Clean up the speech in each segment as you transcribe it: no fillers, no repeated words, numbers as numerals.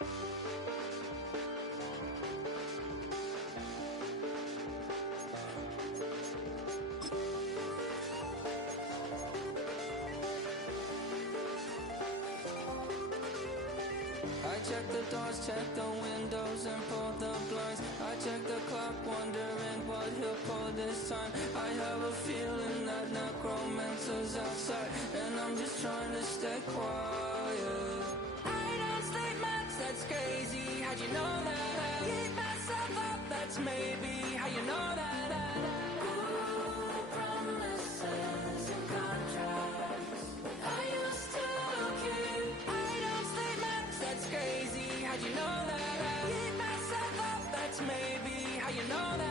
I check the doors, check the windows, and pull the blinds. I check the clock, wondering what he'll pull this time. I have a feeling that necromancer's outside, and I'm just trying to stay quiet. I don't sleep much, that's crazy. How'd you know that? Keep myself up, that's maybe how you know that. Ooh, promises and contracts I used to keep. I don't sleep much, that's crazy. How'd you know that? Keep myself up, that's maybe how you know that.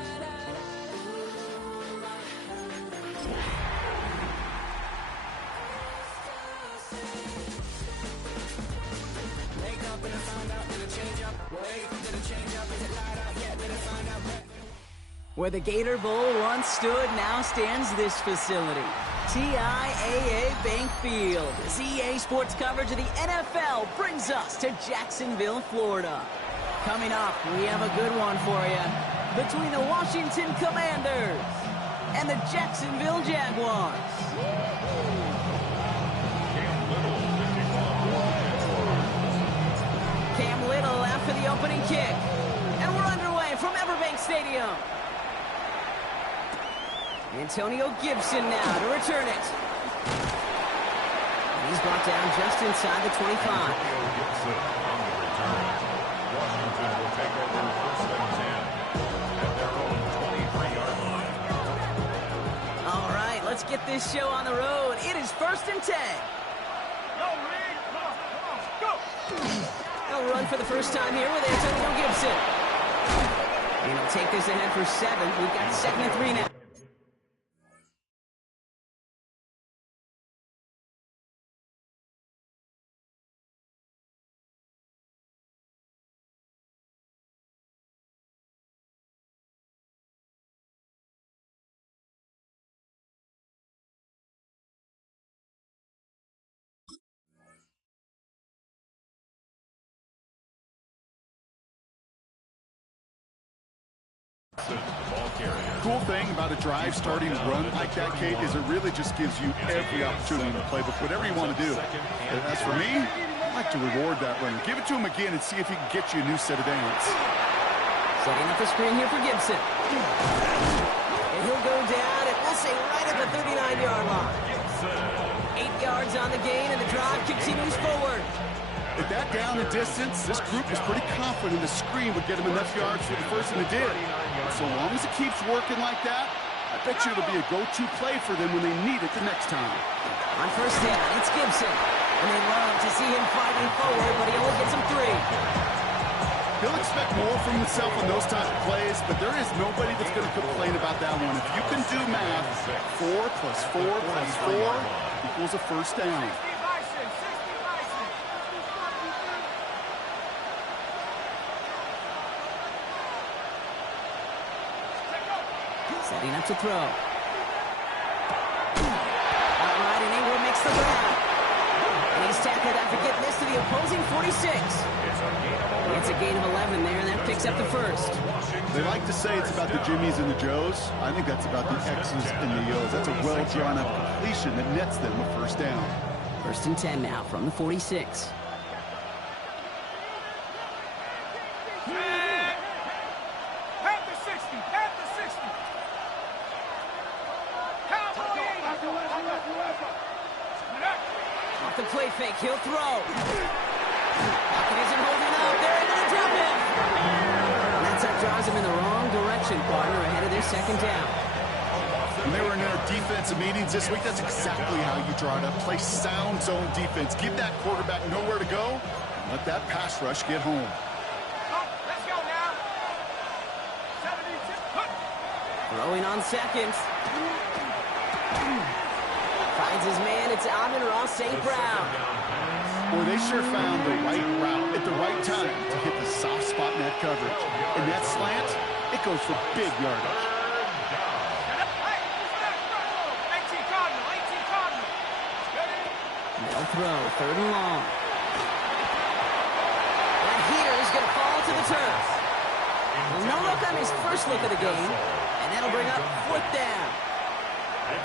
Wake up and I found out, did it change up? Wait, did it change up? Is it light out yet? Did it find out where? Where the Gator Bowl once stood, now stands this facility. TIAA Bank Field. CEA Sports coverage of the NFL brings us to Jacksonville, Florida. Coming up, we have a good one for you. Between the Washington Commanders and the Jacksonville Jaguars. Cam Little after the opening kick. And we're underway from Everbank Stadium. Antonio Gibson now to return it. And he's brought down just inside the 25. Antonio Gibson on the return. Washington will take over first and 10 at their own 23-yard line. All right, let's get this show on the road. It is first and 10. They'll run for the first time here with Antonio Gibson. And he'll take this ahead for 7. We've got 2nd and 3 now. Cool thing about a drive starting to run like that, Kate, is it really just gives you every opportunity in the playbook, whatever you want to do. As for me, I like to reward that runner. Give it to him again and see if he can get you a new set of downs. Setting up the screen here for Gibson. And he'll go down, and we'll say right at the 39-yard line. 8 yards on the gain, and the drive continues forward. At that down and distance, this group was pretty confident the screen would get him enough yards for the first, and it did. So long as it keeps working like that, I bet you it'll be a go-to play for them when they need it the next time. On first down, it's Gibson. And they love to see him fighting forward, but he only gets him 3. He'll expect more from himself on those type of plays, but there is nobody that's going to complain about that one. If you can do math, 4 plus 4 plus 4 equals a first down. Setting up to throw. Outright, and Ingram makes the grab. And he's tackled after getting this to the opposing 46. It's a gain of 11 there, and that picks up the first. They like to say it's about the Jimmies and the Joes. I think that's about the X's and the O's. That's a well-drawn-up completion that nets them a first down. First and 10 now from the 46. Off the play fake, he'll throw. Pocket isn't holding up. They're able to drop him. And that's what draws him in the wrong direction, partner, ahead of their second down. When they were in their defensive meetings this week, that's exactly how you draw it up. Play sound zone defense. Give that quarterback nowhere to go. And let that pass rush get home. Let's go now. Throwing on second. Finds his man. It's Amon-Ra St. Brown. Boy, they sure found the right route at the right time to hit the soft spot in that coverage. And that slant, it goes for big yardage. They'll throw, 3rd and long. And he He's going to fall to the turf. No look on his first look of the game, and that'll bring up 4th down.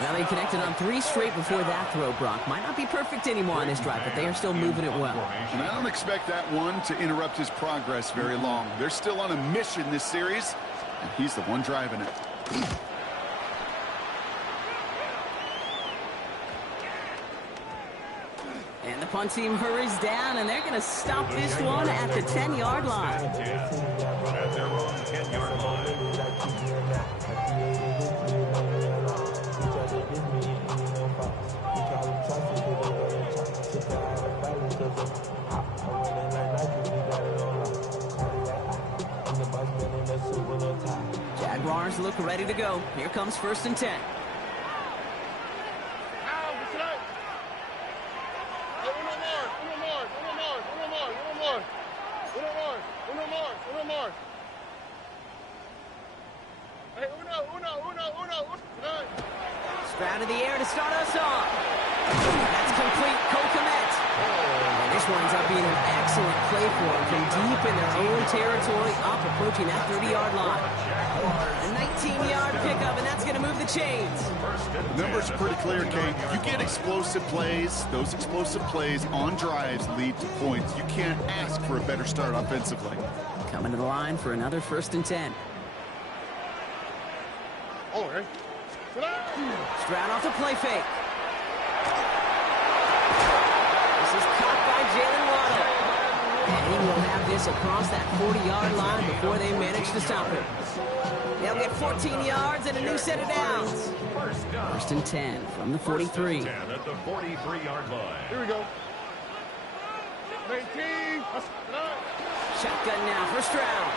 Well, they connected on 3 straight before that throw, Brock. Might not be perfect anymore on this drive, but they are still moving it well. And I don't expect that one to interrupt his progress very long. They're still on a mission this series, and he's the one driving it. And the punt team hurries down, and they're going to stop this one at the 10-yard line. At their own 10-yard line. Jaguars look ready to go. Here comes 1st and 10. Stroud in the air to start us off. That's complete. Kokomet. And this winds up being an excellent play for them from deep in their own territory, up approaching that 30-yard line. A 19-yard pickup, and that's going to move the chains. The numbers are pretty clear, Kate. You get explosive plays. Those explosive plays on drives lead to points. You can't ask for a better start offensively. Coming to the line for another 1st and 10. Stroud off the play fake. This is caught by Jalen Waddle. And he will have this across that 40-yard line before they manage to stop him. They'll get 14 yards and a new set of downs. 1st and 10 from the 43. 10 at the 43-yard line. Here we go. 19. Shotgun now for Stroud.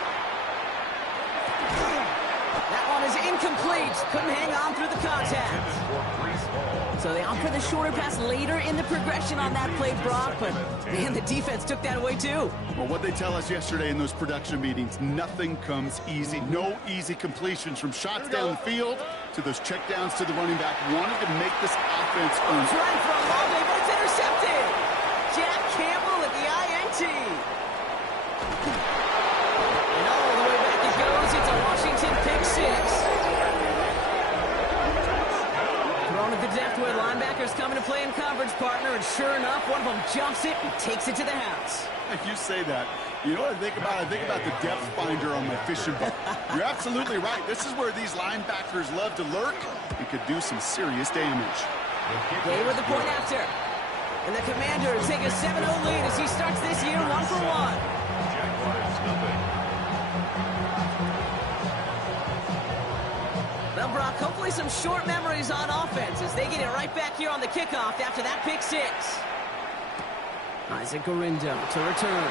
That one is incomplete. Couldn't hang on through the contact. So they opt for the shorter pass later in the progression on that play, Brock, but man, the defense took that away too. Well, what they tell us yesterday in those production meetings, nothing comes easy. No easy completions from shots down the field to those checkdowns to the running back. Wanted to make this offense earn. Trying for a long way, but it's intercepted. Jack Campbell at the INT. And all the way back it goes. It's a Washington pick 6. Thrown at the depth where linebackers coming to play in coverage, partner, and sure enough, one of them jumps it and takes it to the house. You say that. You know what I think about? I think about the depth finder on my fishing boat. You're absolutely right. This is where these linebackers love to lurk and could do some serious damage. They with the point after. And the Commanders take a 7-0 lead as he starts this year 1 for 1. Jaguars nothing. Well, Brock, hopefully some short memories on offense as they get it right back here on the kickoff after that pick 6. Isaac Gorindo to return.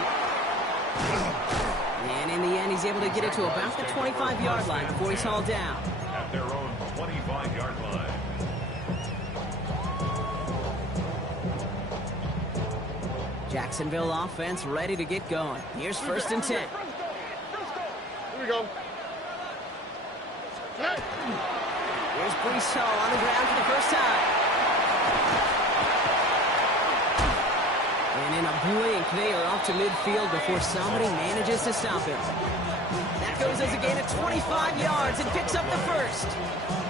And in the end, he's able to get it to about the 25-yard line before he's hauled down. At their own 25-yard line. Jacksonville offense ready to get going. Here's 1st and 10. Here we go. Here's Brees Hall on the ground for the first time. And in a blink, they are off to midfield before somebody manages to stop him. That goes as a gain of 25 yards and picks up the first.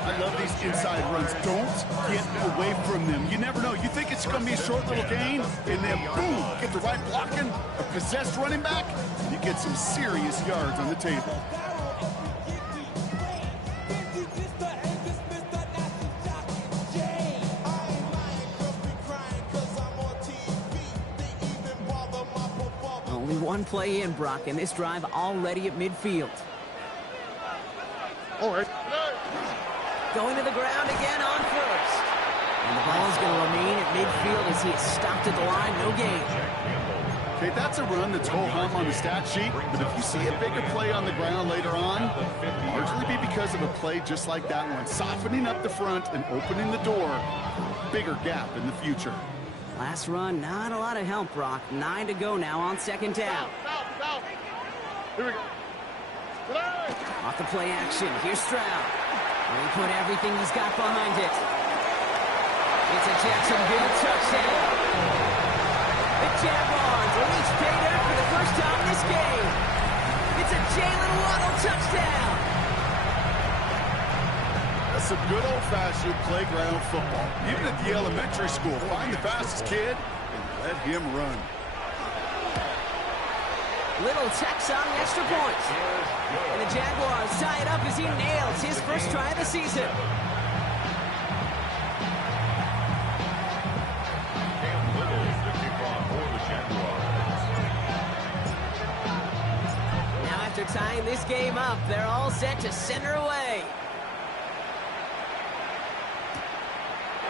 I love these inside runs. Don't get away from them. You never know. You think it's going to be a short little gain, and then boom, get the right blocking, a possessed running back, and you get some serious yards on the table. Only one play in, Brock, and this drive already at midfield. All right. Going to the ground again on first. And the ball is going to remain at midfield as he is stopped at the line. No gain. Okay, that's a run that's ho-hum on the stat sheet, but if you see a bigger play on the ground later on, largely be because of a play just like that one, softening up the front and opening the door, bigger gap in the future. Last run, not a lot of help, Brock. 9 to go now on 2nd down. Here we go. Off the play action, here's Stroud. And he put everything he's got behind it. It's a Jacksonville touchdown. The Jaguars will each pay dirt for the first time this game. It's a Jalen Waddle touchdown. That's some good old-fashioned playground football. Even at the elementary school, find the fastest kid and let him run. Little Tex on the extra point. And the Jaguars tie it up as he nails his first try of the season. Now after tying this game up, they're all set to center away.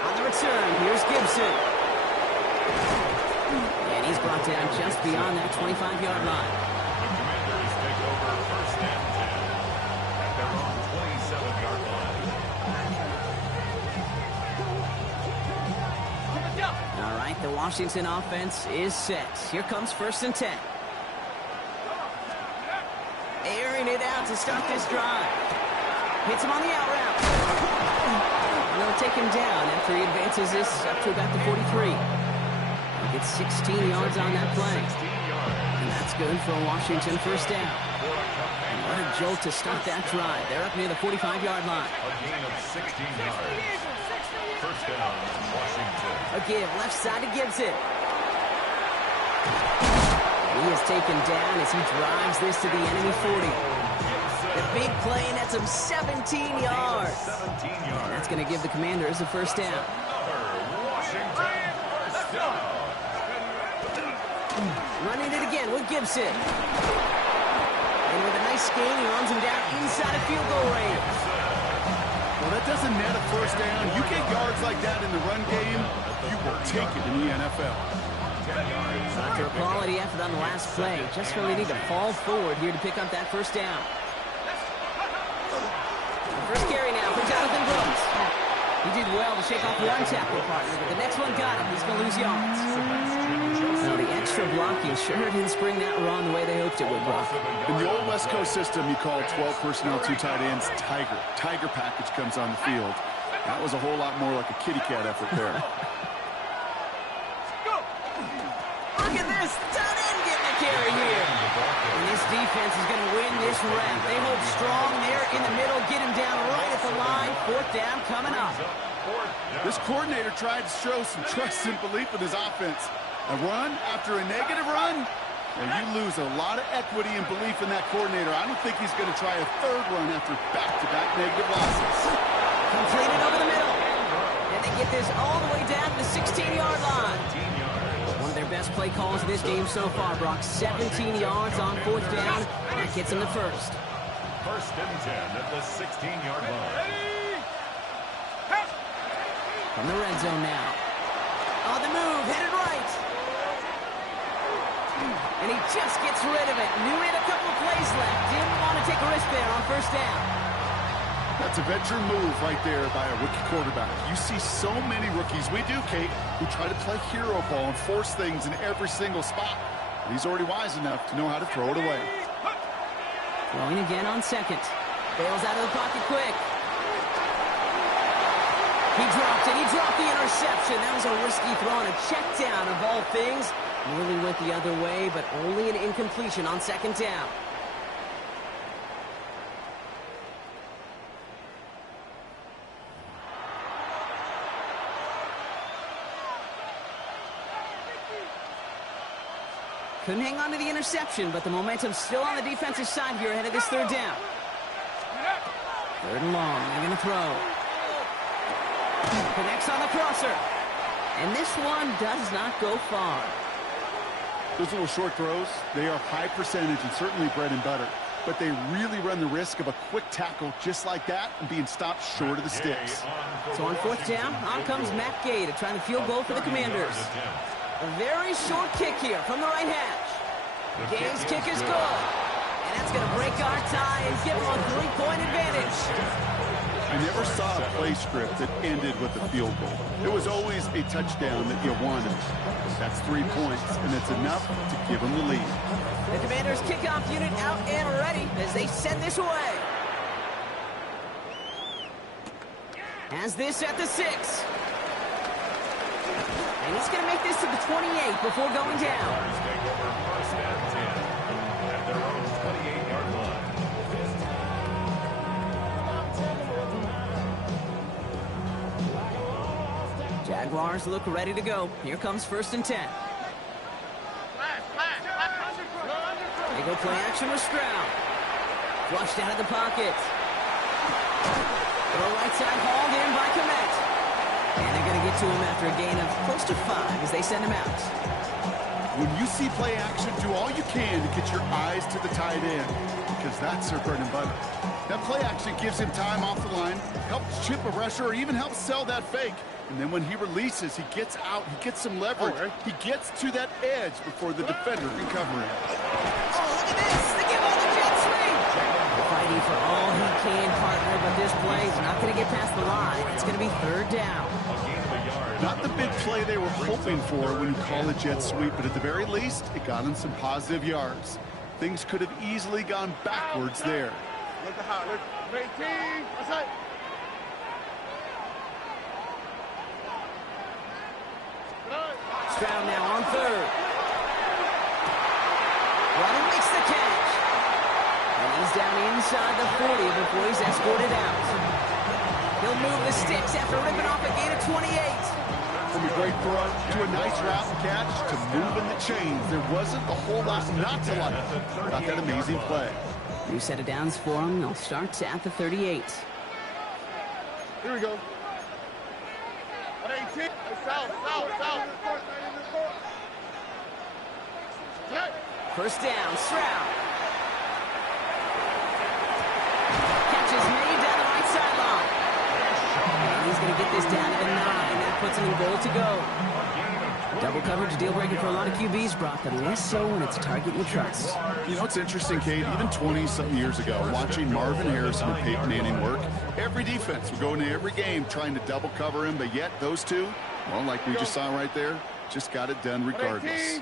On the return, here's Gibson. And he's brought down just beyond that 25-yard line. The Commanders take over first and 10 at their own 27-yard line. All right, the Washington offense is set. Here comes first and 10. Airing it out to start this drive. Hits him on the out route. And they'll take him down after he advances this up to about the 43. He gets 16 yards on that play. And that's good for a Washington first down. And what a jolt to start that drive. They're up near the 45-yard line. A gain of 16 yards. First down, Washington. A give left side to Gibson. He is taken down as he drives this to the enemy 40. The big play, and that's him 17 yards. 17 yards. And that's going to give the Commanders a first down. Washington first down. Running it again with Gibson. And with a nice gain, he runs him down inside of field goal range. Well, that doesn't net a first down. You get yards like that in the run game, you will take it in the NFL. After a quality effort on the last play, just really need to fall forward here to pick up that first down. First carry now for Jonathan Brooks. He did well to shake off one tackle partner, but the next one got him. He's going to lose yards. Now, the extra blocking sure didn't spring that run the way they hoped it would, Brock. In the old West Coast system, you call 12 personnel, 2 tight ends, Tiger. Tiger package comes on the field. That was a whole lot more like a kitty cat effort there. Look at this. Tight end getting a carry here. And this defense is going to win this round. They hold strong there in the middle. Get him down right at the line. Fourth down coming up. This coordinator tried to show some trust and belief in his offense. A run after a negative run, and you lose a lot of equity and belief in that coordinator. I don't think he's going to try a third run after back-to-back negative losses. Completed over the middle. And they get this all the way down to the 16-yard line. One of their best play calls of this game so far, Brock. 17 yards on fourth down. That gets them the first. First and 10 at the 16-yard line. From the red zone now. On the move, headed right. And he just gets rid of it. Knew he had a couple of plays left. Didn't want to take a risk there on first down. That's a veteran move right there by a rookie quarterback. You see so many rookies, we do, Kate, who try to play hero ball and force things in every single spot. But he's already wise enough to know how to throw it away. Throwing again on second. Bails out of the pocket quick. He dropped it. He dropped the interception. That was a risky throw and a check down of all things. Nearly went the other way, but only an incompletion on second down. Couldn't hang on to the interception, but the momentum's still on the defensive side here ahead of this third down. Third and long. They're going to throw. Connects on the crosser. And this one does not go far. Those little short throws, they are high percentage and certainly bread and butter. But they really run the risk of a quick tackle just like that and being stopped short of the sticks. So on fourth down, on comes Matt Gay to try the field goal for the Commanders. A very short kick here from the right hash. Gay's kick is good. And that's going to break our tie and give them a three-point advantage. I never saw a play script that ended with a field goal. It was always a touchdown that you wanted. That's 3 points, and it's enough to give them the lead. The Commanders' kickoff unit out and ready as they send this away. Has this at the 6. And he's going to make this to the 28 before going down. Jaguars take over first and 10 at their own 28-yard line. Jaguars look ready to go. Here comes first and 10. They go play action with Stroud. Flushed out of the pocket. Throw right side hauled in by Komet. And they're going to get to him after a gain of close to 5 as they send him out. When you see play action, do all you can to get your eyes to the tight end, because that's their bread and butter. That play action gives him time off the line, helps chip a rusher, or even helps sell that fake. And then when he releases, he gets out, he gets some leverage. He gets to that edge before the defender can cover him. Oh, look at this! They give all the jet sweep! Fighting for all he can, partner, but this play is not going to get past the line. It's going to be third down. Not the big play they were hoping for when you call a jet sweep, but at the very least, it got them some positive yards. Things could have easily gone backwards there. Look at how, look, 18, what's that? Stroud now on third. Running makes the catch. And he's down inside the 40 before he's escorted out. He'll move the sticks after ripping off a gain of 28. From a great throw to a nice route and catch to moving the chains. There wasn't a whole lot not to like about that amazing play. New set of downs for him. They'll start at the 38. Here we go. 18, south. First down, Stroud. Catch is made down the right sideline. And he's going to get this down to the 9. That puts him in goal to go. Double coverage, deal breaker for a lot of QBs, Brock, but less so when it's a target you trust. You know, it's interesting, Kate, even 20-something years ago, watching Marvin Harrison and Peyton Manning work, every defense would go into every game trying to double cover him, but yet those two, well, like we just saw right there, just got it done regardless.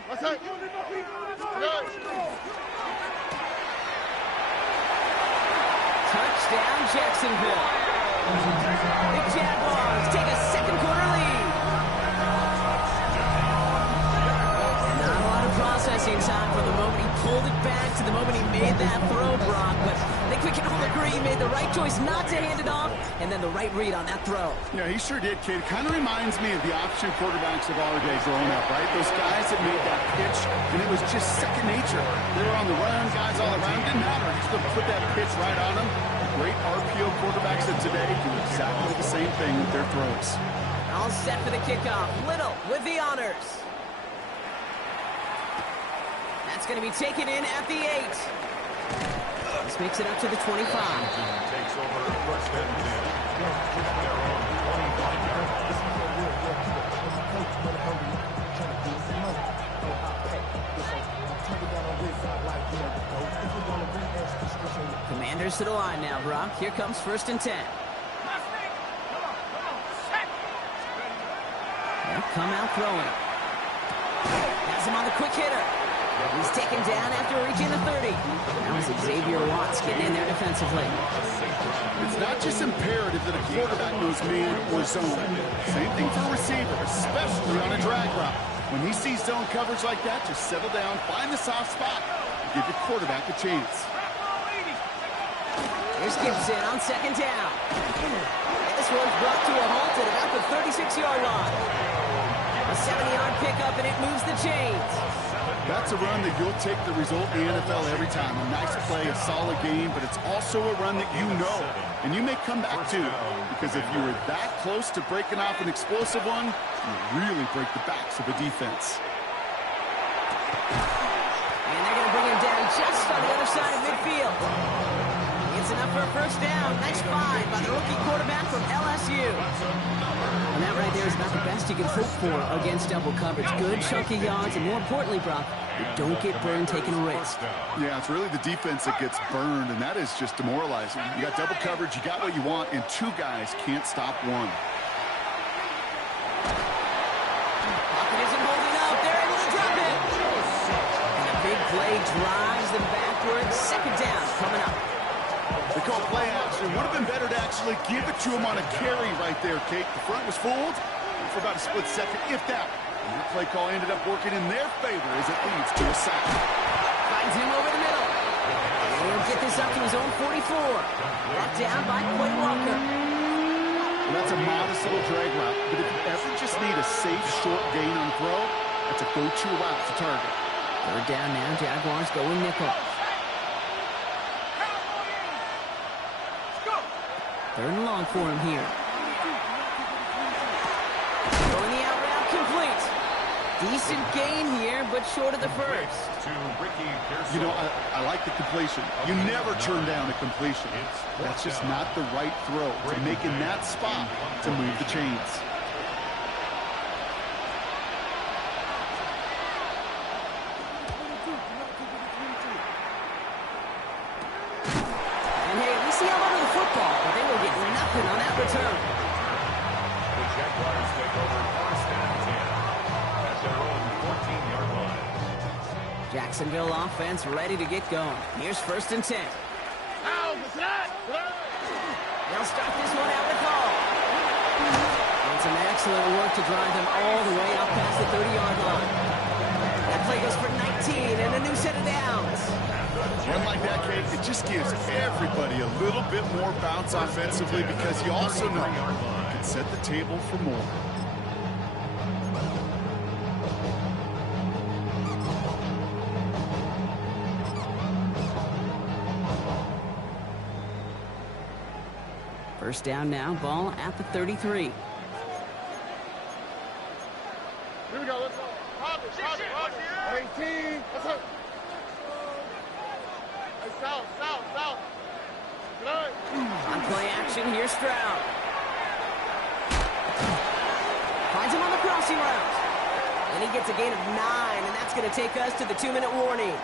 Touchdown, Jacksonville. The Jaguars take a second quarter lead. Not a lot of processing time from the moment he pulled it back to the moment he made that throw, Brock, but I think we can all agree he made the right choice not to hand it off, and then the right read on that throw. Yeah, he sure did, Kate. It kind of reminds me of the option quarterbacks of our day growing up, right? Those guys that made that pitch, and it was just second nature. They were on the run, guys all around. Didn't matter. Just to put that pitch right on them. Great RPO quarterbacks of today do exactly the same thing with their throws. All set for the kickoff. Little with the honors. That's going to be taken in at the 8. This makes it up to the 25. Takes over first and 10. Their own 25-yard Commanders to the line now, Brock. Here comes first and 10. They'll come out throwing. Has him on the quick hitter. He's taken down after reaching the 30. That was Xavier Watts getting in there defensively. It's not just imperative that a quarterback knows man or zone. Same thing for a receiver, especially on a drag route. When he sees zone coverage like that, just settle down, find the soft spot, and give your quarterback a chance. Here's Gibson on second down. This one's brought to a halt at about the 36-yard line. A 70-yard pickup, and it moves the chains. That's a run that you'll take the result in the NFL every time. A nice play, a solid game, but it's also a run that you know, and you may come back to, because if you were that close to breaking off an explosive one, you really break the backs of a defense. And they're going to bring him down just on the other side of midfield. It's enough for a first down. Nice find by the rookie quarterback from LSU. And that right there is about the best you can hope for against double coverage. Good chunky yards, and more importantly, Brock, you don't get burned taking a risk. Yeah, it's really the defense that gets burned, and that is just demoralizing. You got double coverage, you got what you want, and two guys can't stop one. Pocket isn't holding up. They're able to drop it. And a big play drives them backwards. Second down coming up. They call play action. Would have been better to actually give it to him on a carry right there, Kate. The front was fooled. for about a split second, if that. And that play call ended up working in their favor as it leads to a sack. Finds him over the middle. And he'll get this up to his own 44. Brought down by Quay Walker. Well, that's a modest little drag route, but if you ever just need a safe, short gain on throw, that's a go-to route to target. Third down now, Jaguars going nickel. Third and long for him here. Going the out route, complete. Decent gain here, but short of the first. You know, I like the completion. You never turn down a completion. That's just not the right throw to make in that spot to move the chains. And hey, we see a lot of the football, but they will get nothing on that return. The Jaguars take over first and 10 at their own 14-yard line. Jacksonville offense ready to get going. Here's first and 10. They'll start this one out with Hall. And some excellent work to drive them all the way up past the 30-yard line. That play goes for 19 and a new set of downs. Run like that, Kate, it just gives everybody a little bit more bounce offensively because you also know you can set the table for more. First down now, ball at the 33. Here we go, let's go. Pop it. 18, let's go. Hey, south. Good. On play action, here's Stroud. Finds him on the crossing route. And he gets a gain of 9, and that's going to take us to the 2-minute warning.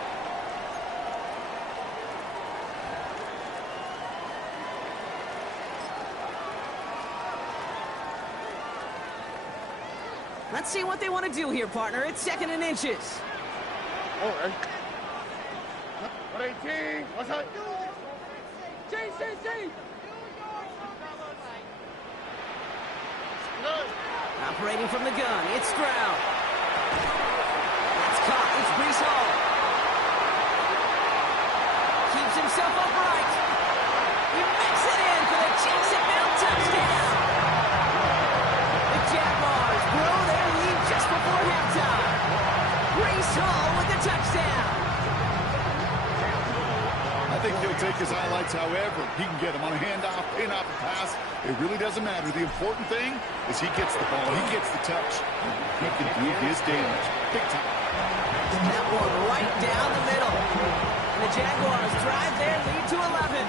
Let's see what they want to do here, partner. It's 2nd and inches. All right. 18, what's up? Good. Operating from the gun, it's Stroud. That's caught, it's Brees Hall. Keeps himself upright. He makes it in for the Jacksonville touchdown. The Jaguars grow their lead just before halftime. Brees Hall with the touchdown. I think he'll take his highlights however he can get them on a handoff, pin off a pass. It really doesn't matter. The important thing is he gets the ball, he gets the touch. He can do his damage. Big time. That one right down the middle. And the Jaguars drive their lead to 11.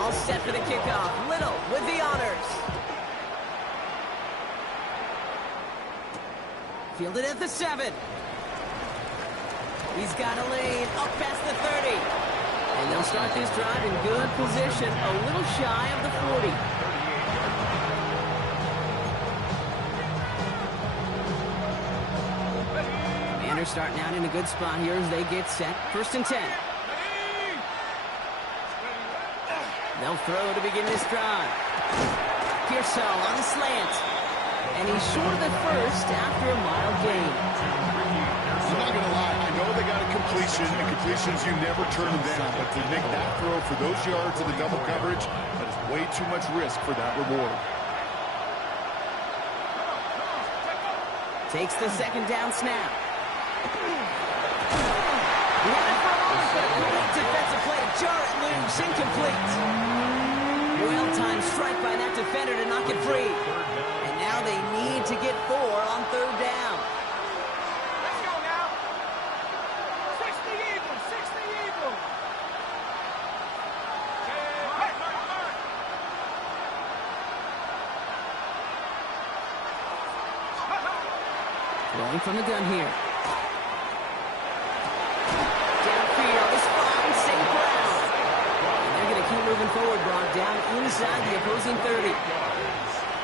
All set for the kickoff. Little with the honors. Fielded at the 7. He's got a lane up past the 30. And they'll start this drive in good position, a little shy of the 40. Commanders starting out in a good spot here as they get set. First and 10. They'll throw to begin this drive. Pearsall on the slant. And he's short of the first after a mild gain. I'm not going to lie. I know they got a completion, and completions, you never turn them down. But to make that throw for those yards in the double coverage, that is way too much risk for that reward. Takes the second down snap. He had it for a moment, but a great defensive play to jar it loose. Incomplete. Well-timed strike by that defender to knock it free. And now they need to get 4 on third down. Rolling from the gun here. Downfield, this finds St. Brown. And they're going to keep moving forward, brought down inside the opposing 30.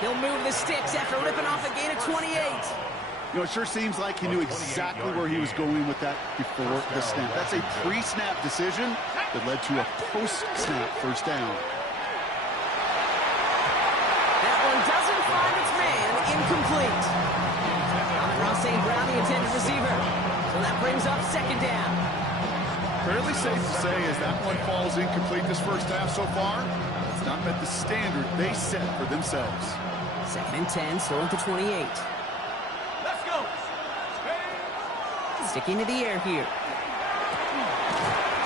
He'll move the sticks after ripping off a gain of 28. You know, it sure seems like he knew exactly where he was going with that before the snap. That's a pre-snap decision that led to a post-snap first down. That one does find its man. Incomplete. Ross St. Brown, the intended receiver. So that brings up second down. Fairly safe to say as that one falls incomplete this first half so far, it's not met the standard they set for themselves. Second and 10, still at the 28. Let's go. Sticking to the air here.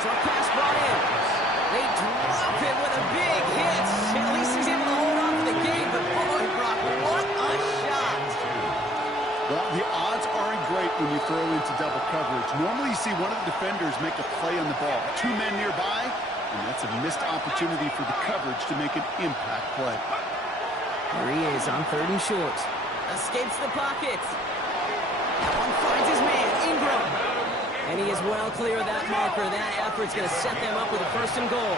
Short pass brought in. They drop it with a big hit. At least he's able to hold on to the game, but boy, Brock, what a shot. Well, the odds aren't great when you throw into double coverage. Normally you see one of the defenders make a play on the ball. Two men nearby, and that's a missed opportunity for the coverage to make an impact play. Here he is on third and short. Escapes the pocket. That one finds his man, Ingram. And he is well clear of that marker. That effort's going to set them up with a first and goal.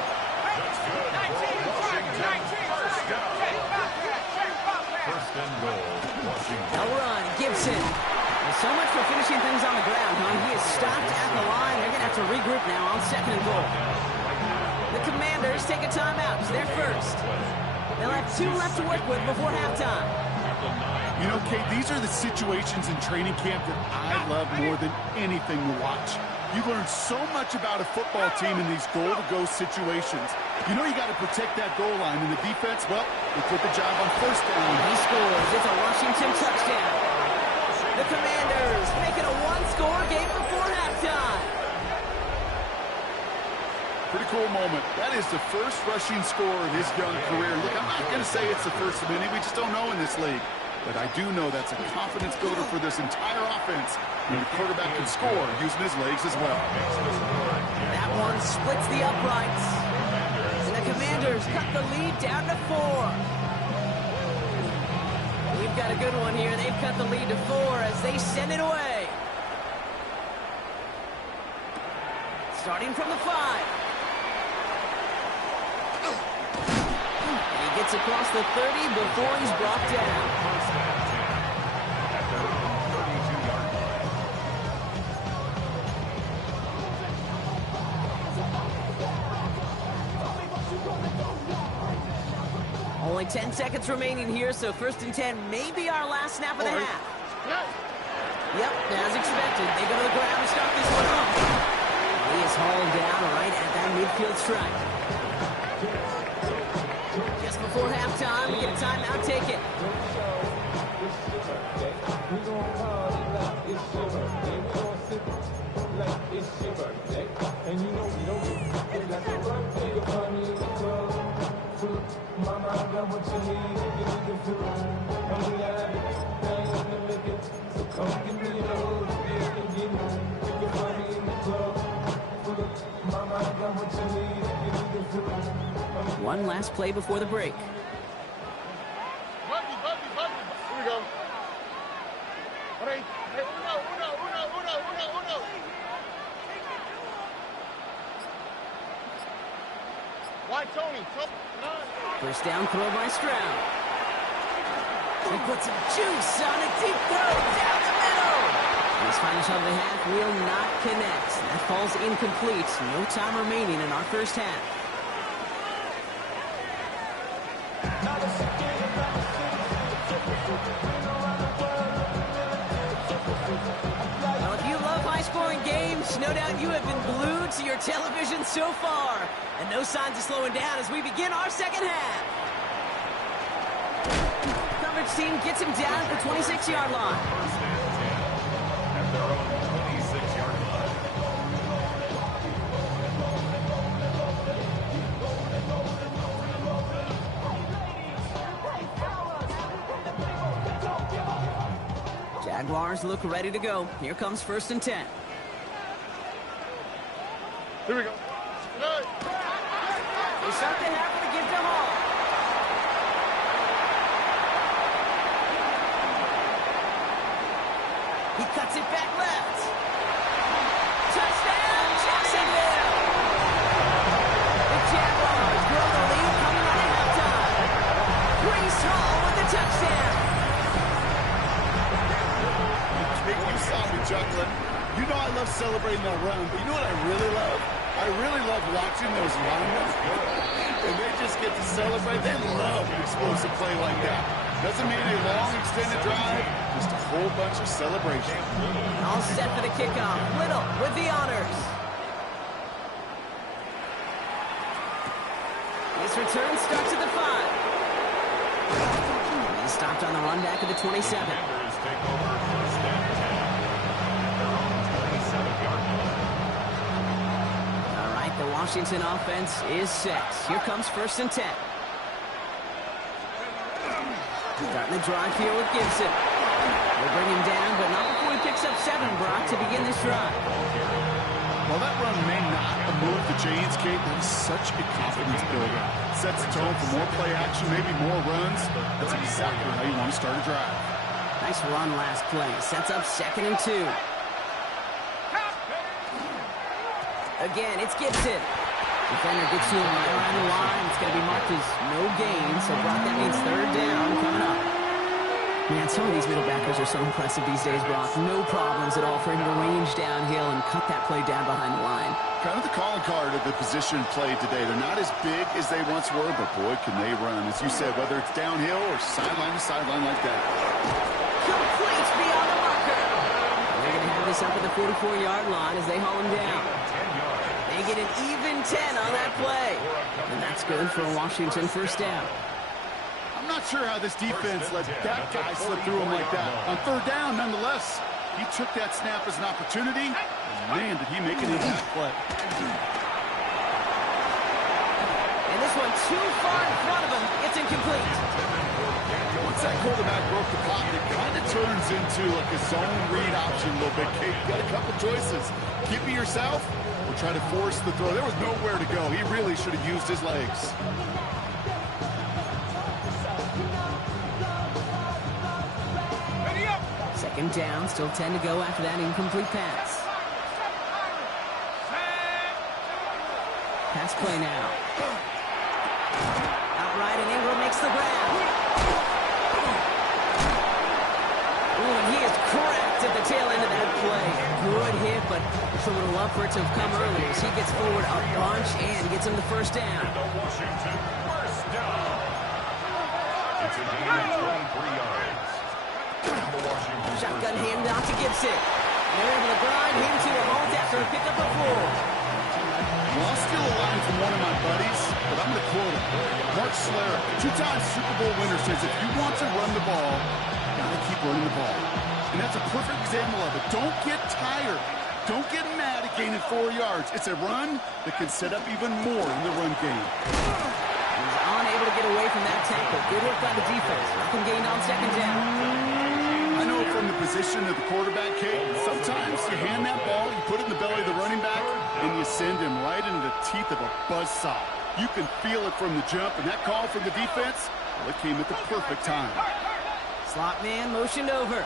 First and goal, Washington. A run, Gibson. Well, so much for finishing things on the ground, huh? He is stopped at the line. They're going to have to regroup now on second and goal. The Commanders take a timeout. They're first. They'll have 2 left to work with before halftime. You know, Kate, these are the situations in training camp that I love more than anything to watch. You learn so much about a football team in these goal-to-go situations. You know you got to protect that goal line, and the defense, well, they put the job on first down. He scores. It's a Washington touchdown. The Commanders make it a one-score game before halftime. Pretty cool moment. That is the first rushing score of his young career. Look, I'm not going to say it's the first of many. We just don't know in this league. But I do know that's a confidence builder for this entire offense when the quarterback can score using his legs as well. That one splits the uprights. And the Commanders cut the lead down to 4. We've got a good one here. They've cut the lead to 4 as they send it away. Starting from the 5. And he gets across the 30 before he's brought down. Only 10 seconds remaining here, so first and 10 may be our last snap of the half. Yep, as expected. They go to the ground and start this one off. He is hauled down right at that midfield stripe. Just before halftime, we get a timeout, take it. One last play before the break. Here we go. Uno. Why, Tony? First down throw by Stroud. He puts some juice on a deep throw down the middle. This final shot of the half will not connect. That falls incomplete. No time remaining in our first half. Well, if you love high-scoring games, no doubt you have been glued to your television so far. And no signs of slowing down as we begin our second half. Coverage team gets him down at the 26-yard line. At their own 26-yard line. Jaguars look ready to go. Here comes first and 10. Here we go. They start the half with a give to Hall. He cuts it back left. Touchdown, Jacksonville! The Jaguars grow the lead coming on at halftime. Breece Hall with the touchdown. You saw me chuckling. You know I love celebrating that run, but you know what I really love? I really love watching those linemen. And they just get to celebrate. They love an explosive play like that. Doesn't mean a long extended drive, just a whole bunch of celebration. All set for the kickoff. Little with the honors. This return starts at the 5. He's stopped on the run back at the 27. Jaguars take over first and 10. Their own 27-yard line. All right, the Washington offense is set. Here comes first and 10. Starting the drive here with Gibson. They'll bring him down, but not before he picks up 7, Brock, to begin this drive. While that run may not move the chains, Kate, that is such a confidence builder. Sets the tone for more play action, maybe more runs. That's exactly how you want to start a drive. Nice run last play. Sets up 2nd and 2. Again, it's Gibson. Defender gets to him right around the line. It's going to be marked as no gain, so Brock, that means 3rd down coming up. Man, some of these middle backers are so impressive these days, Brock. No problems at all for him to range downhill and cut that play down behind the line. Kind of the calling card of the position played today. They're not as big as they once were, but boy, can they run. As you said, whether it's downhill or sideline to sideline like that. Complete beyond the marker. They're going to have this up at the 44-yard line as they haul him down. They get an even 10 on that play. And that's good for a Washington first down. I'm not sure how this defense let that guy slip through him like that. On 3rd down, nonetheless, he took that snap as an opportunity. And man, did he make an impact play. And this one too far in front of him. It's incomplete. Once that quarterback broke the pocket, it kind of turns into like a zone read option a little bit. Kate, you got a couple choices. Keep it yourself or try to force the throw. There was nowhere to go. He really should have used his legs. Second down, still 10 to go after that incomplete pass. Pass play now. Outright, and Ingram makes the grab. Ooh, and he is cracked at the tail end of that play. Good hit, but it's a little love for it to have come earlier as he gets forward a bunch and gets him the first down. The Washington first down. It's a gain of 23 yards. Shotgun handoff to Gibson. They're able to grind him to a halt after a pickup of 4. Well, I'll steal a line from one of my buddies, but I'm going to quote him. Mark Schlereth, 2-time Super Bowl winner, says if you want to run the ball, you got to keep running the ball. And that's a perfect example of it. Don't get tired. Don't get mad at gaining 4 yards. It's a run that can set up even more in the run game. He's unable to get away from that tackle. Good work by the defense. Nothing gained on 2nd down. I know from the position of the quarterback, Kate, sometimes you hand that ball, you put it in the belly of the running back, and you send him right into the teeth of a buzzsaw. You can feel it from the jump, and that call from the defense, well, it came at the perfect time. Slot man motioned over.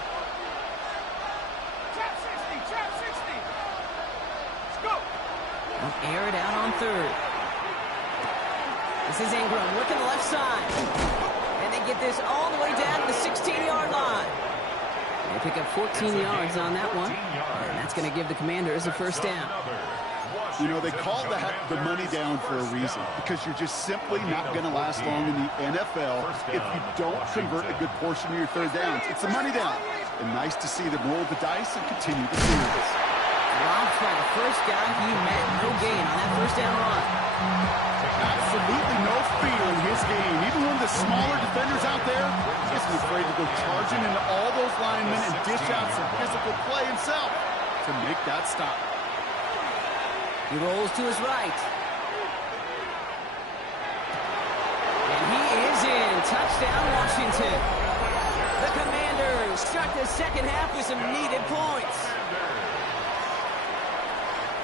Trap 60, trap 60. Let's go. They'll air it out on 3rd. This is Ingram working the left side. And they get this all the way down to the 16-yard line. They pick up 14 yards on that one. And that's going to give the Commanders a first down. You know, they call that the money down for a reason, because you're just simply not going to last long in the NFL if you don't convert a good portion of your 3rd downs. It's a money down. And nice to see them roll the dice and continue to do this. Robbed by the first guy he met. No gain on that first down run. Absolutely no fear in his game. Even one of the smaller defenders out there isn't afraid to go charging into all those linemen and dish out some physical play himself to make that stop. He rolls to his right. And he is in. Touchdown, Washington. The Commanders start the second half with some needed points.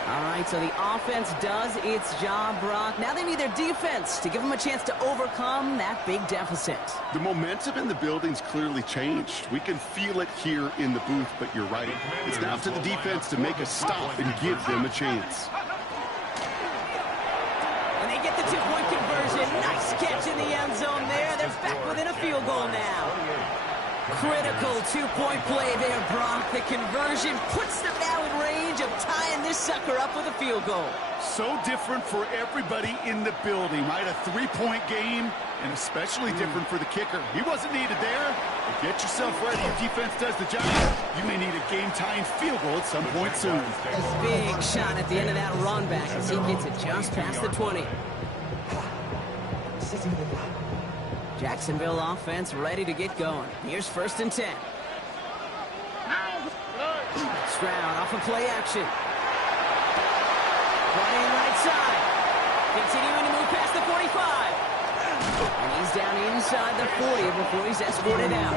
All right, so the offense does its job, Brock. Now they need their defense to give them a chance to overcome that big deficit. The momentum in the building's clearly changed. We can feel it here in the booth, but you're right. It's now up to the defense to make a stop and give them a chance. And they get the 2-point conversion. Nice catch in the end zone there. They're back within a field goal now. Critical two-point play there, Brock. The conversion puts them now in range of tying this sucker up with a field goal. So different for everybody in the building, right? A three-point game, and especially different for the kicker. He wasn't needed there. But get yourself ready. If defense does the job, you may need a game-tying field goal at some point soon. Big shot at the end of that run back as he gets it just past the 20. Jacksonville offense ready to get going. Here's 1st and 10. Stroud off of play action. Running right side. Continuing to move past the 45. And he's down inside the 40 before he's escorted out.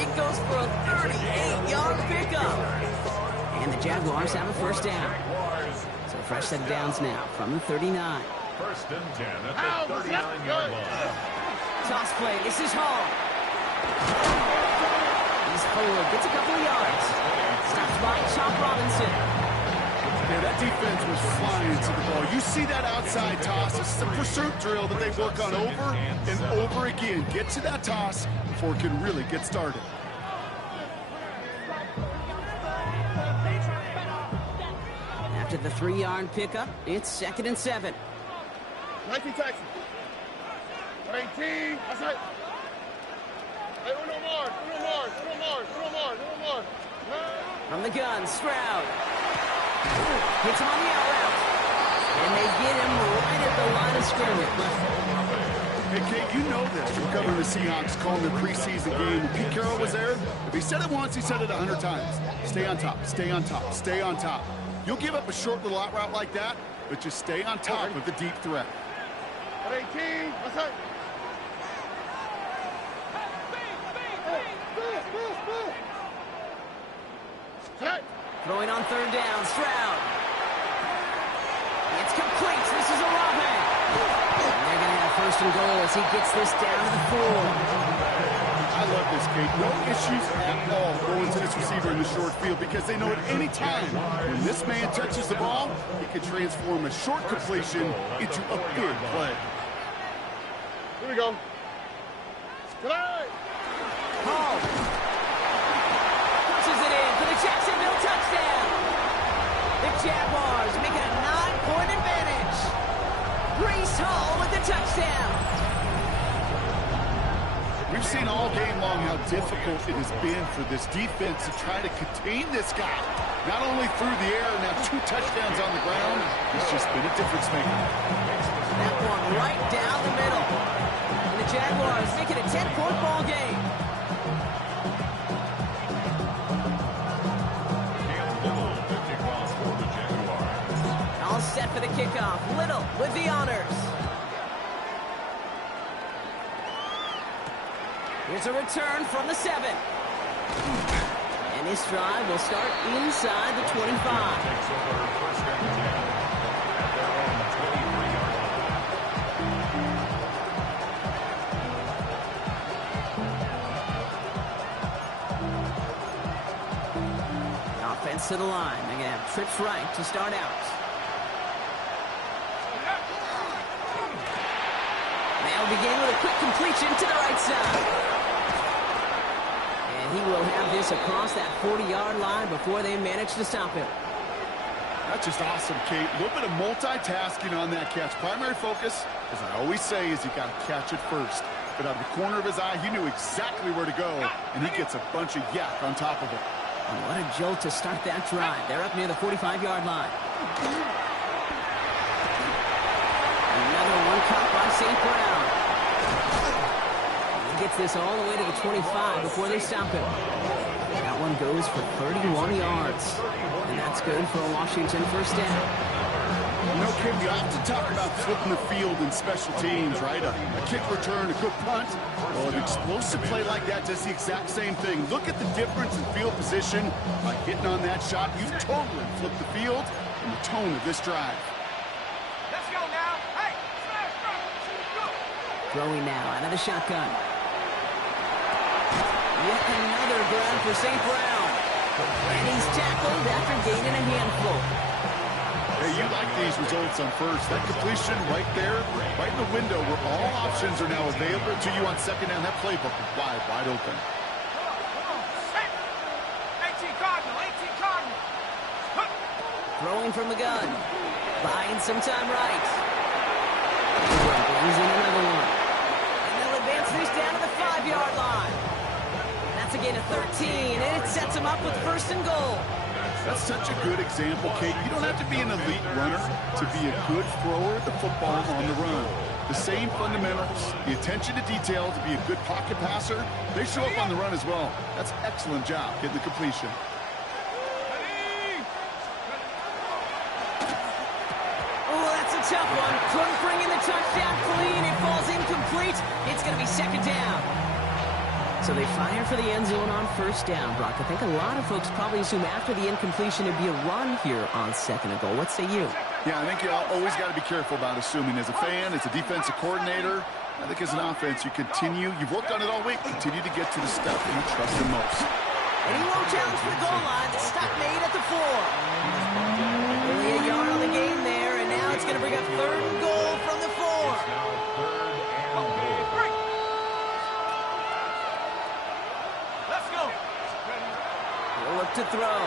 It goes for a 38-yard pickup. And the Jaguars have a 1st down. So fresh set of downs now from the 39. 1st and 10 at the 39-yard line. Toss play. This is Hall. He's forward. Gets a couple of yards. Stops by Chop Robinson. Yeah, that defense was flying to the ball. You see that outside toss. It's a pursuit drill that they work on over and over again. Get to that toss before it can really get started. After the 3-yard pickup, it's 2nd and 7. 19 Texas. 18. That's right. Hey, uno more. From the gun, Stroud. Hits him on the out route. And they get him right at the line of scrimmage. Hey, Kate, you know this. You're covering the Seahawks, calling the preseason game. When Pete Carroll was there, if he said it once, he said it 100 times. Stay on top, stay on top, stay on top. You'll give up a short little out route like that, but just stay on top of the deep threat. 18. That's right. Throwing on 3rd down, Stroud. It's complete. This is Olave. And they're going to have 1st and goal as he gets this down to the 4. I love this, Kate. No issues at all going to this receiver in the short field because they know at any time when this man touches the ball, he can transform a short completion into a big play. Here we go. Tonight. Hall. Pushes it in for the Jacksonville touchdown. The Jaguars make it a 9-point advantage. Breece Hall with the touchdown. We've seen all game long how difficult it has been for this defense to try to contain this guy. Not only through the air, now 2 touchdowns on the ground. He's just been a difference maker. That one right down the middle. And the Jaguars make it a 10-point ball game. All set for the kickoff. Little with the honors. Here's a return from the 7. And this drive will start inside the 25. Takes over 1st and 10 at their own 23-yard line. Offense to the line. They're going to have trips right to start out. They'll begin with a quick completion to the right side. And he will have this across that 40-yard line before they manage to stop him. That's just awesome, Kate. A little bit of multitasking on that catch. Primary focus, as I always say, is you got to catch it first. But out of the corner of his eye, he knew exactly where to go, and he gets a bunch of yak on top of it. And what a jolt to start that drive. They're up near the 45-yard line. Another one caught by St. Brown. He gets this all the way to the 25 before they stop him. That one goes for 31 yards. And that's good for a Washington 1st down. You know, Kim, we often talk about flipping the field in special teams, right? A kick return, a good punt. Well, an explosive play like that does the exact same thing. Look at the difference in field position. By hitting on that shot, you've totally flipped the field and the tone of this drive. Let's go now. Hey, Throwing now out of the shotgun. Yet another grab for St. Brown. And he's tackled after gaining a handful. Hey, you like these results on first. That completion right there, right in the window where all options are now available to you on second down. That playbook is wide open. 18 Cardinal. Throwing from the gun. Buying some time right. Brings in another one. And they'll advance this down to the 5-yard line. That's a gain of 13, and it sets them up with first and goal. That's such a good example, Kate. You don't have to be an elite runner to be a good thrower of the football on the run. The same fundamentals, the attention to detail to be a good pocket passer, they show up on the run as well. That's an excellent job getting the completion. Oh, that's a tough one. Couldn't bring in the touchdown clean. It falls incomplete. It's going to be second down. So they fire for the end zone on first down, Brock. I think a lot of folks probably assume after the incompletion it'd be a run here on second and goal. What say you? Yeah, I think you always got to be careful about assuming. As a fan, as a defensive coordinator, I think as an offense, you continue. You've worked on it all week. Continue to get to the stuff that you trust the most. And he won't challenge for the goal line. The stop made at the 4. Only a yard on the game there, and now it's going to bring up third and goal from the 4. Look to throw.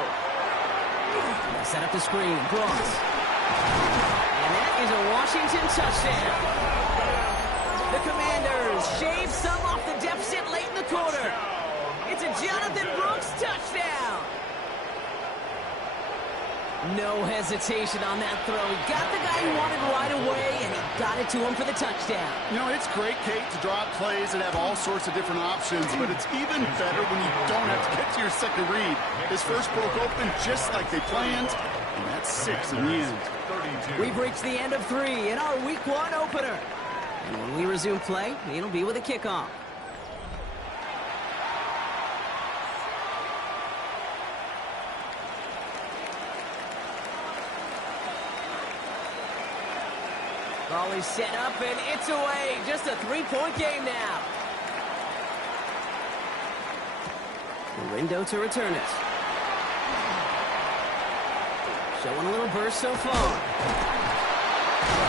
Set up the screen. Cross. And that is a Washington touchdown. The Commanders shave some off the deficit late in the quarter. It's a Jonathan Brooks touchdown. No hesitation on that throw. He got the guy he wanted right away, and he got it to him for the touchdown. You know, it's great, Kate, to draw up plays and have all sorts of different options, but it's even better when you don't have to get to your second read. His first broke open just like they planned, and that's 6 in the end. We've reached the end of 3 in our Week 1 opener. And when we resume play, it'll be with a kickoff. Ball is set up, and it's away. Just a 3-point game now. The window to return it. Showing a little burst so far.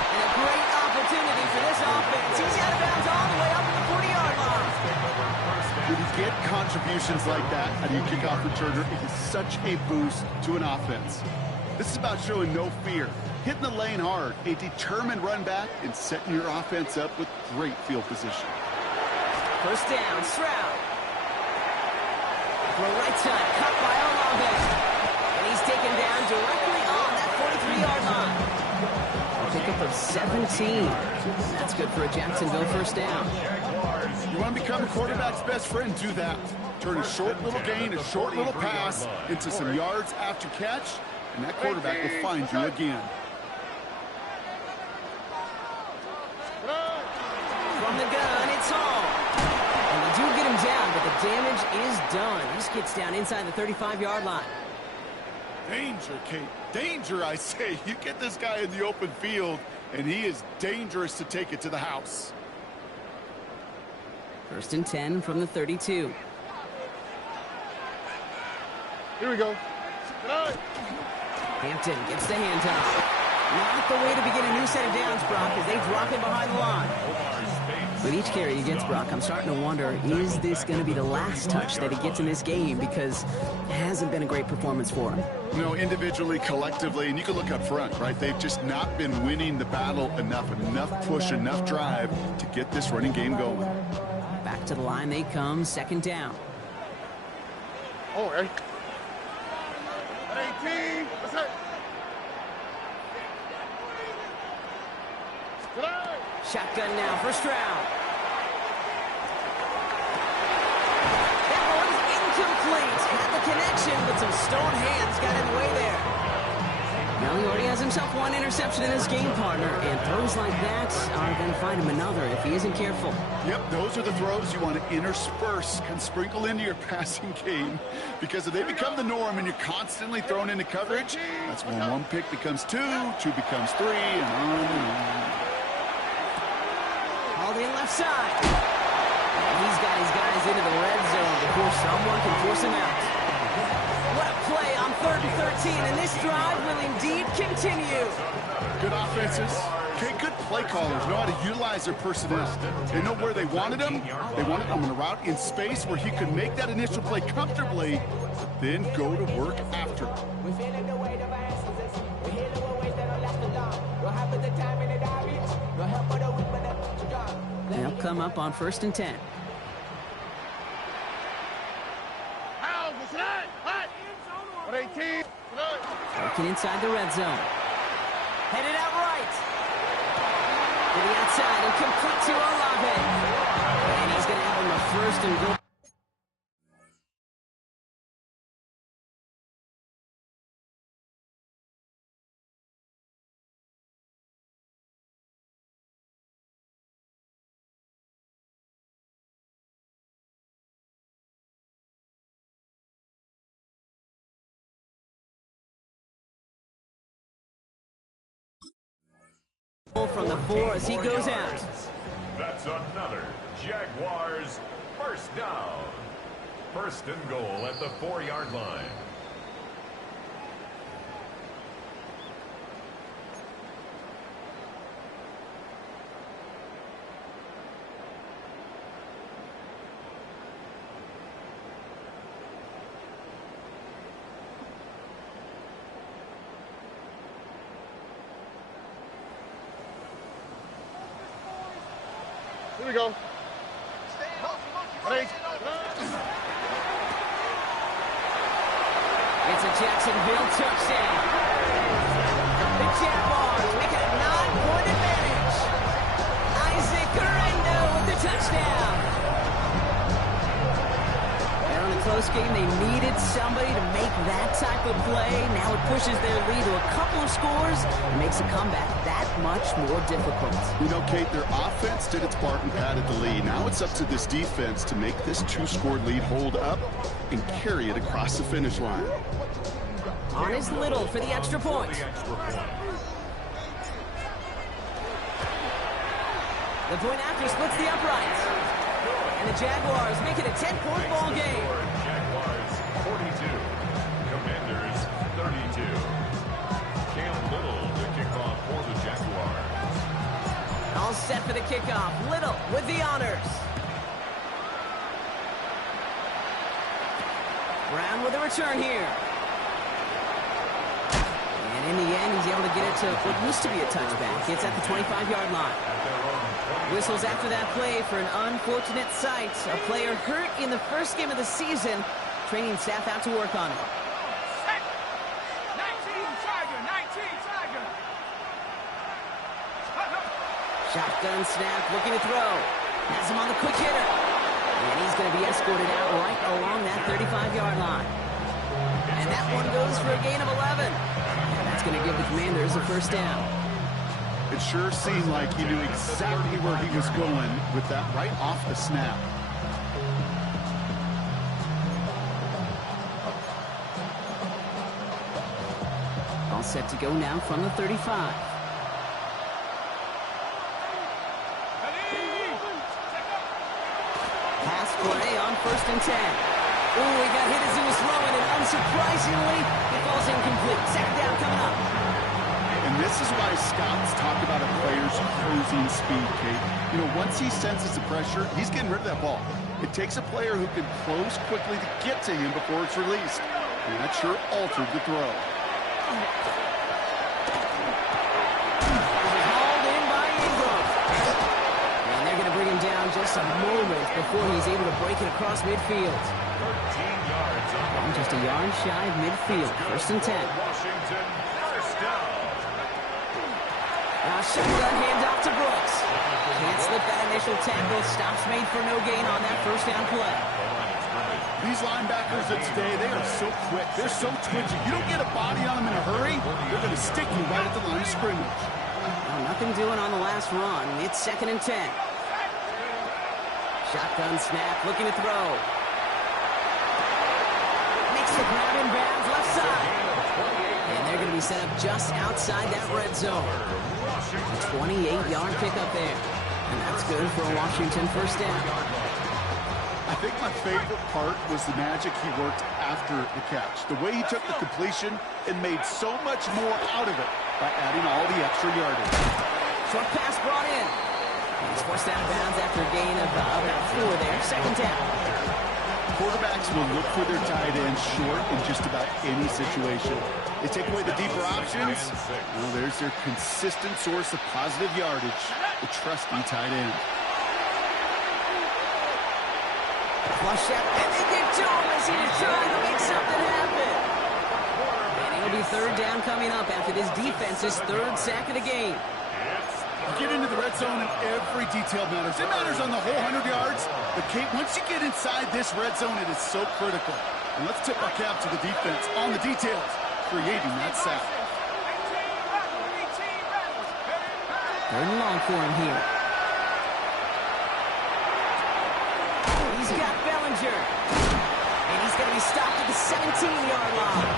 And a great opportunity for this offense. He's out of bounds all the way up to the 40-yard line. When you get contributions like that out of your kickoff returner, it is such a boost to an offense. This is about showing no fear, hitting the lane hard, a determined run back, and setting your offense up with great field position. First down, Stroud. Throw right side, cut by Olave. And he's taken down directly on that 43-yard line. A pickup of 17. That's good for a Jacksonville first down. You want to become a quarterback's best friend, do that. Turn a short little gain, a short little pass into some yards after catch, and that quarterback will find you again. From the gun, it's Hall. And they do get him down, but the damage is done. He just gets down inside the 35-yard line. Danger, Kate. Danger, I say. You get this guy in the open field, and he is dangerous to take it to the house. First and 10 from the 32. Here we go. Hampton gets the handoff. Not the way to begin a new set of downs, Brock, as they drop him behind the line. With each carry he gets, Brock, I'm starting to wonder, is this going to be the last touch that he gets in this game? Because it hasn't been a great performance for him. You know, individually, collectively, and you can look up front, right? They've just not been winning the battle enough push, enough drive to get this running game going. Back to the line they come, second down. Oh, hey. 18. What's that? Shotgun now for Stroud. That one's incomplete. Had the connection, but some stone hands got in the way there. Now he already has himself one interception in his game, partner, and throws like that are going to find him another if he isn't careful. Yep, those are the throws you want to intersperse and sprinkle into your passing game, because if they become the norm and you're constantly thrown into coverage, that's when one pick becomes two becomes three, and on and on. All in left side. And he's got his guys into the red zone before someone can force him out. What a play on 3rd and 13, and this drive will indeed continue. Good offenses. Okay, good play callers know how to utilize their personnel. They know where they wanted him. They wanted him in a route in space where he could make that initial play comfortably, then go to work after. They'll come up on 1st and 10. Working inside the red zone. Headed out right. To the outside and complete to Olave. And he's going to have him a 1st and goal. From the 4 as he goes out. That's another Jaguars first down. 1st and goal at the 4-yard line. Here we go. It's a Jacksonville touchdown. The Jaguars make it a 9-point advantage. Isaac Guerrero with the touchdown. They're in a close game. They needed somebody to make that type of play. Now it pushes their lead to a couple of scores and makes a comeback that much more difficult. You know, Kate, their offense did its part and padded the lead. Now it's up to this defense to make this 2-score lead hold up and carry it across the finish line. On is Little for the extra point. The point after splits the uprights. And the Jaguars make it a 10-point ball game. Jaguars 42, Commanders 32. Cam Little to kick off for the Jaguars. All set for the kickoff. Little with the honors. Brown with a return here. And in the end, he's able to get it to what used to be a touchback. It's at the 25-yard line. Whistles after that play for an unfortunate sight. A player hurt in the first game of the season. Training staff out to work on it. 19 Tiger. Shotgun snap, looking to throw. Has him on the quick hitter. And he's going to be escorted out right along that 35-yard line. And that one goes for a gain of 11. And that's going to give the Commanders a 1st down. It sure seemed like he knew exactly where he was going with that right off the snap. All set to go now from the 35. Pass play on 1st and 10. Ooh, he got hit as he was throwing, and unsurprisingly, he falls incomplete. Sack down coming up. And this is why scouts talk about a player's cruising speed, Kate. You know, once he senses the pressure, he's getting rid of that ball. It takes a player who can close quickly to get to him before it's released. And that sure altered the throw. Hauled in by Ingram. And they're going to bring him down just a moment before he's able to break it across midfield. 13 yards on Just a yard shy of midfield. 1st and 10. Washington, first down. Now shotgun handoff to Brooks. Can't slip that initial tackle. Stops made for no gain on that 1st down play. These linebackers of today, they are so quick. They're so twitchy. You don't get a body on them in a hurry, they're going to stick you right at the line of scrimmage. Well, nothing doing on the last run. It's 2nd and 10. Shotgun snap, looking to throw. Makes the grab in bounds, left side. And they're going to be set up just outside that red zone. A 28-yard pickup there. And that's good for a Washington 1st down. I think my my favorite part was the magic he worked after the catch. The way he took the completion and made so much more out of it by adding all the extra yardage. Short pass brought in. He's forced out of bounds after a gain of about 4 there. Second down. Quarterbacks will look for their tight ends short in just about any situation. They take away the deeper options. Well, there's their consistent source of positive yardage, the trusty tight end. Flush out, and they get to him as he was trying to make something happen. And it'll be third down coming up after this defense's third sack of the game. You get into the red zone and every detail matters. It matters on the whole 100 yards. But, Kate, once you get inside this red zone, it is so critical. And let's tip our cap to the defense on the details, creating that sack. Third and long for him here. He's got Bellinger. And he's going to be stopped at the 17-yard line.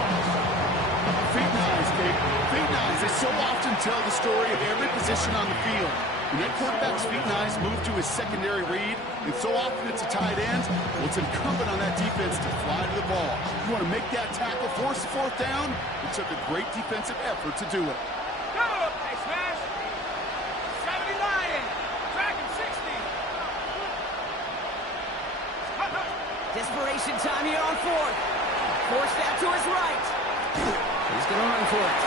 Feet and eyes, Kate. Feet and eyes. They so often tell the story of every position on the field. When that quarterback's feet and eyes move to his secondary read, and so often it's a tight end, well, it's incumbent on that defense to fly to the ball. You want to make that tackle, force the fourth down? It took a great defensive effort to do it. Go! Hey, smash! 70 Lion! Dragon 60! Desperation time here on fourth. Forced out to his right. He's going to run for it.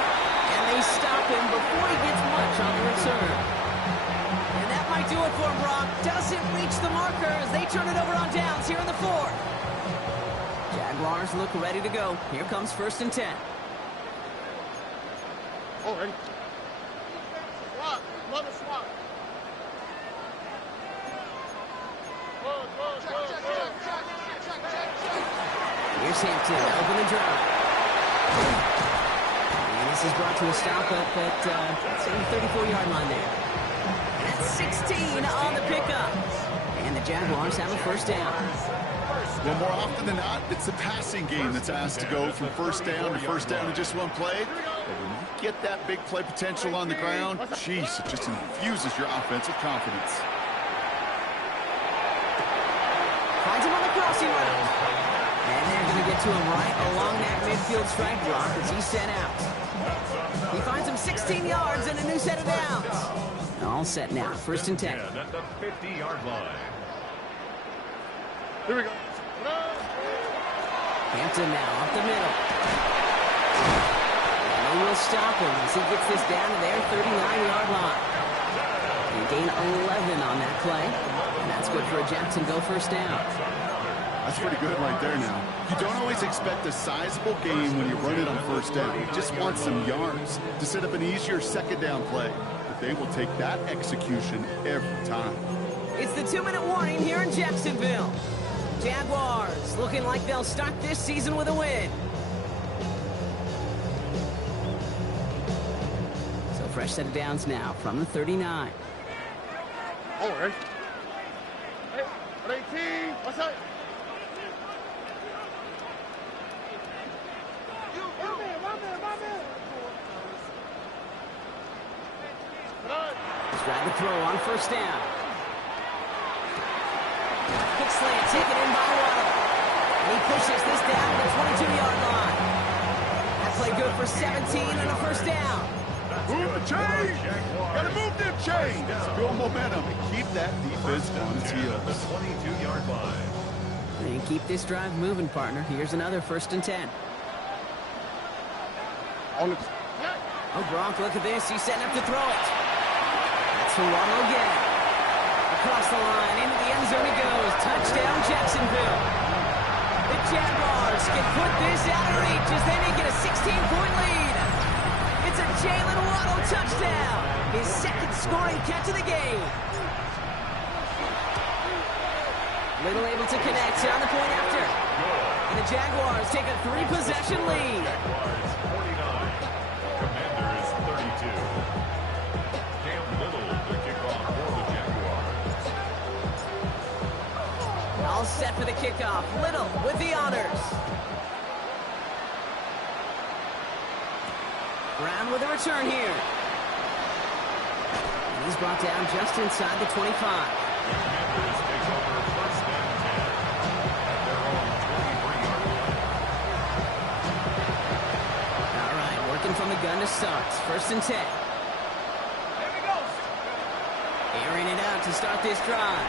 And they stop him before he gets much on the return. And that might do it for him, Brock. Doesn't reach the marker as they turn it over on downs here in the fourth. Jaguars look ready to go. Here comes first and 10. Oh, ready. Swap. Love a swap. Here's Hampton, open the drive. And this is brought to a stop up at the 34-yard line there. And that's 16 on the pickup. And the Jaguars have a first down. Well, more often than not, it's the passing game that's asked to go from first down to just one play. But when you get that big play potential on the ground, geez, it just infuses your offensive confidence. Finds him on the crossing route. And they're going to get to him right along that midfield strike block as he's sent out. He finds him 16 yards and a new set of downs. All set now, first and 10. At the 50-yard line. Here we go. Hampton now up the middle. And they will stop him as he gets this down to their 39-yard line. And gain 11 on that play. And that's good for a Jacksonville first down. That's pretty good right there now. You don't always expect a sizable gain when you run it on first down. You just want some yards to set up an easier second down play. But they will take that execution every time. It's the 2-minute warning here in Jacksonville. Jaguars looking like they'll start this season with a win. So fresh set of downs now from the 39. Oh, ready. Hey, 18. What's up? He's trying to throw on first down. Quick slant taken in by Waddle. And he pushes this down to the 22-yard line. That play good for 17 and a first down. Move the chains! Gotta move them chains! Build momentum and keep that defense on its heels. The 22-yard line. And keep this drive moving, partner. Here's another first and 10. Oh, Gronk, look at this. He's setting up to throw it. That's for Waddle again. Across the line, into the end zone he goes. Touchdown, Jacksonville. The Jaguars can put this out of reach as they make it a 16-point lead. It's a Jalen Waddle touchdown. His second scoring catch of the game. Little able to connect on the point after. And the Jaguars take a 3-possession lead. Jaguars 49. Commanders 32. Cam Little to kick off for the Jaguars. All set for the kickoff. Little with the honors. Brown with a return here. And he's brought down just inside the 25. Commanders take over first and 10. to start. 1st and 10. Airing it out to start this drive.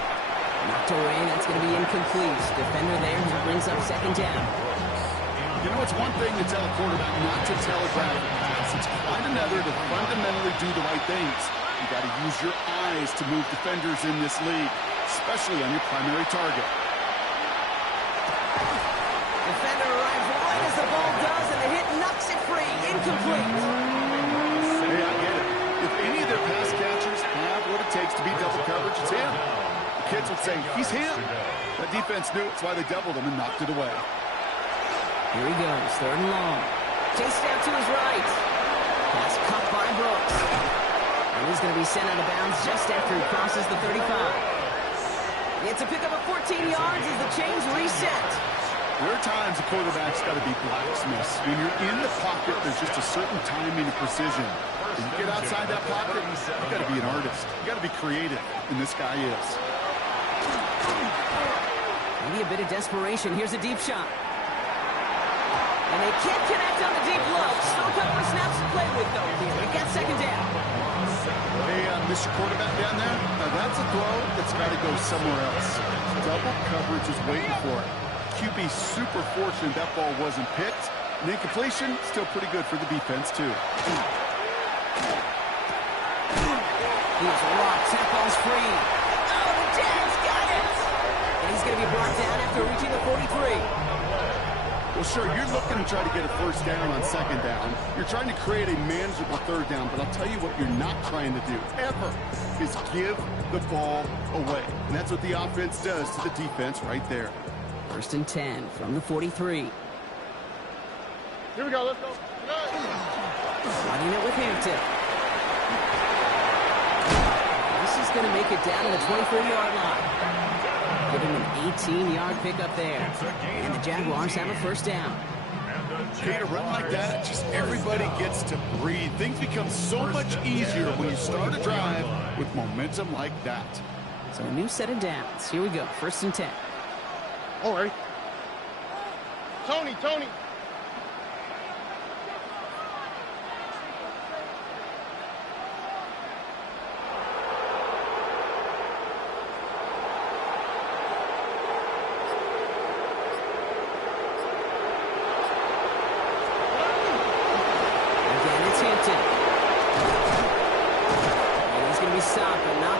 Knocked away. That's going to be incomplete. Defender there who brings up 2nd down. You know, it's one thing to tell a quarterback not to telegraph a pass. It's quite another to fundamentally do the right things. You got to use your eyes to move defenders in this league, especially on your primary target. Defender arrives right as the ball does, and the hit knocks it free. Incomplete. Hey, I get it. If any of their pass catchers have what it takes to beat double coverage, it's him. The kids would say, he's him. That defense knew it's why they doubled him and knocked it away. Here he goes, 3rd and long. Chased out to his right. Pass caught by Brooks. And he's going to be sent out of bounds just after he crosses the 35. It's a pickup of 14 yards as the chains reset. There are times a quarterback's got to be blacksmiths. When you're in the pocket, there's just a certain timing and precision. When you get outside that pocket, you got to be an artist. You got to be creative, and this guy is. Maybe a bit of desperation. Here's a deep shot. And they can't connect on the deep low. Still a couple of snaps to play with, though, here. They got 2nd down. Hey, Mr. Quarterback down there, now that's a throw that's got to go somewhere else. Double coverage is waiting for it. QB super fortunate that ball wasn't picked. And incompletion, still pretty good for the defense, too. He's rocked. That ball's free. Oh, the Jags got it! And he's going to be brought down after reaching the 43. Well, sure, you're looking to try to get a 1st down on 2nd down. You're trying to create a manageable 3rd down, but I'll tell you what you're not trying to do, ever, is give the ball away. And that's what the offense does to the defense right there. 1st and 10 from the 43. Here we go, let's go. Running it with Hampton. This is going to make it down to the 24-yard line. Giving an 18-yard pickup there. And the Jaguars have a 1st down. Okay, to run like that, just everybody gets to breathe. Things become so much easier when you start a drive with momentum like that. So a new set of downs. Here we go, 1st and 10. All right. Tony.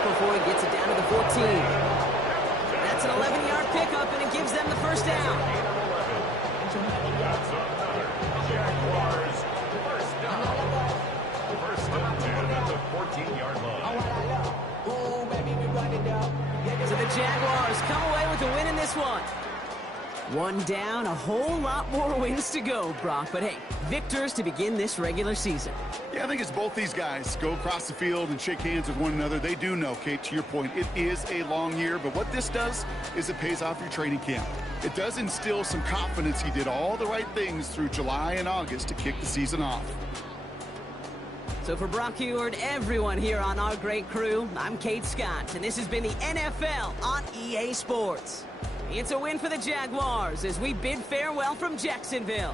Before he gets it down to the 14. That's an 11-yard pickup, and it gives them the 1st down. Jaguars, 1st down. 1st and 10 at the 14-yard line. So the Jaguars come away with the win in this one. 1 down, a whole lot more wins to go, Brock. But hey, victors to begin this regular season. Yeah, I think as both these guys go across the field and shake hands with one another, they do know, Kate, to your point, it is a long year. But what this does is it pays off your training camp. It does instill some confidence he did all the right things through July and August to kick the season off. So for Brock Heward, everyone here on our great crew, I'm Kate Scott, and this has been the NFL on EA Sports. It's a win for the Jaguars as we bid farewell from Jacksonville.